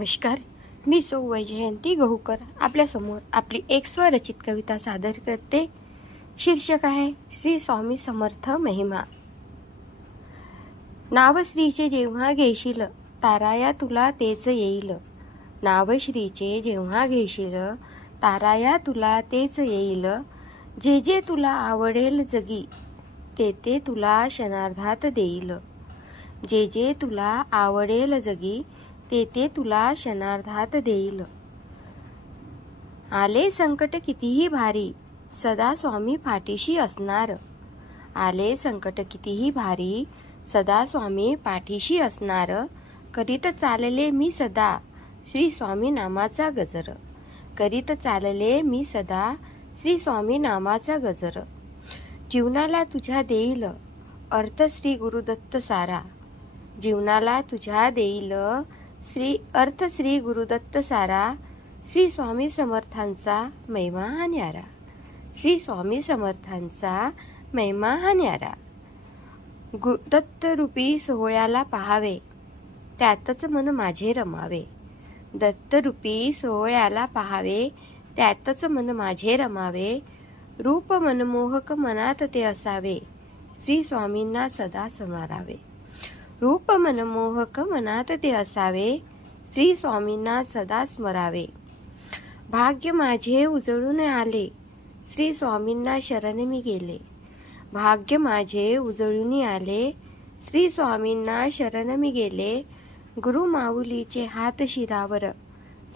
नमस्कार, मी सौ वैजयंती गहूकर आपल्यासमोर आपली एक स्वरचित कविता सादर करते. शीर्षक आहे श्री स्वामी समर्थ महिमा. नाव श्रीचे जेव्हा घेशील ताराया तुला तेच येईल. नाव श्रीचे जेव्हा घेशील ताराया तुला तेच येईल. जे जे तुला आवडेल जगी ते ते तुला क्षणार्धात देईल. जे जे तुला आवडेल जगी ते ते तुला क्षणार्धात देईल. आले संकट कितीही भारी सदा स्वामी पाठीशी असणार. आले संकट कितीही भारी सदा स्वामी पाठीशी असणार. करीत चालले मी सदा श्री स्वामी नामाचा गजर. करीत चालले मी सदा श्री स्वामी नामाचा गजर. जीवनाला तुझ्या देईल अर्थ श्री गुरुदत्त सारा. जीवनाला तुझ्या देईल अर्थ श्री गुरुदत्त सारा. श्री स्वामी समर्थांचा महिमा हा न्यारा. श्री स्वामी समर्थांचा महिमा हा न्यारा. दत्तरूपी सोहळ्याला पाहावे त्यातच मन माझे रमावे. दत्तरूपी सोहळ्याला पाहावे त्यातच मन माझे रमावे. रूप मनमोहक मनात ते असावे श्री स्वामींना सदा स्मरावे. रूप मनमोहक मनात ते असावे श्री स्वामींना सदा स्मरावे. भाग्य माझे उजळून आले श्री स्वामींना शरण मी गेले. भाग्य माझे उजळून आले श्री स्वामींना शरण मी गेले. गुरु माऊलीचे हात शिरावर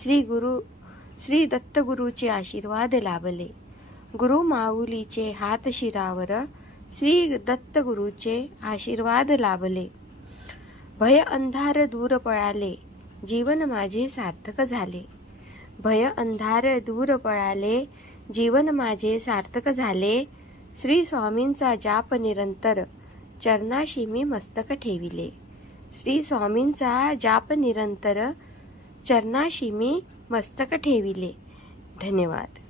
श्री दत्तगुरूचे आशीर्वाद लाभले. गुरु माऊलीचे हात शिरावर श्री दत्तगुरूचे आशीर्वाद लाभले. भय अंधार दूर पळाले जीवन माझे सार्थक झाले. भय अंधार दूर पळाले जीवन माझे सार्थक झाले. श्री स्वामींचा जाप निरंतर चरणाशी मी मस्तक ठेविले. श्री स्वामींचा जाप निरंतर चरणाशी मी मस्तक ठेविले. धन्यवाद.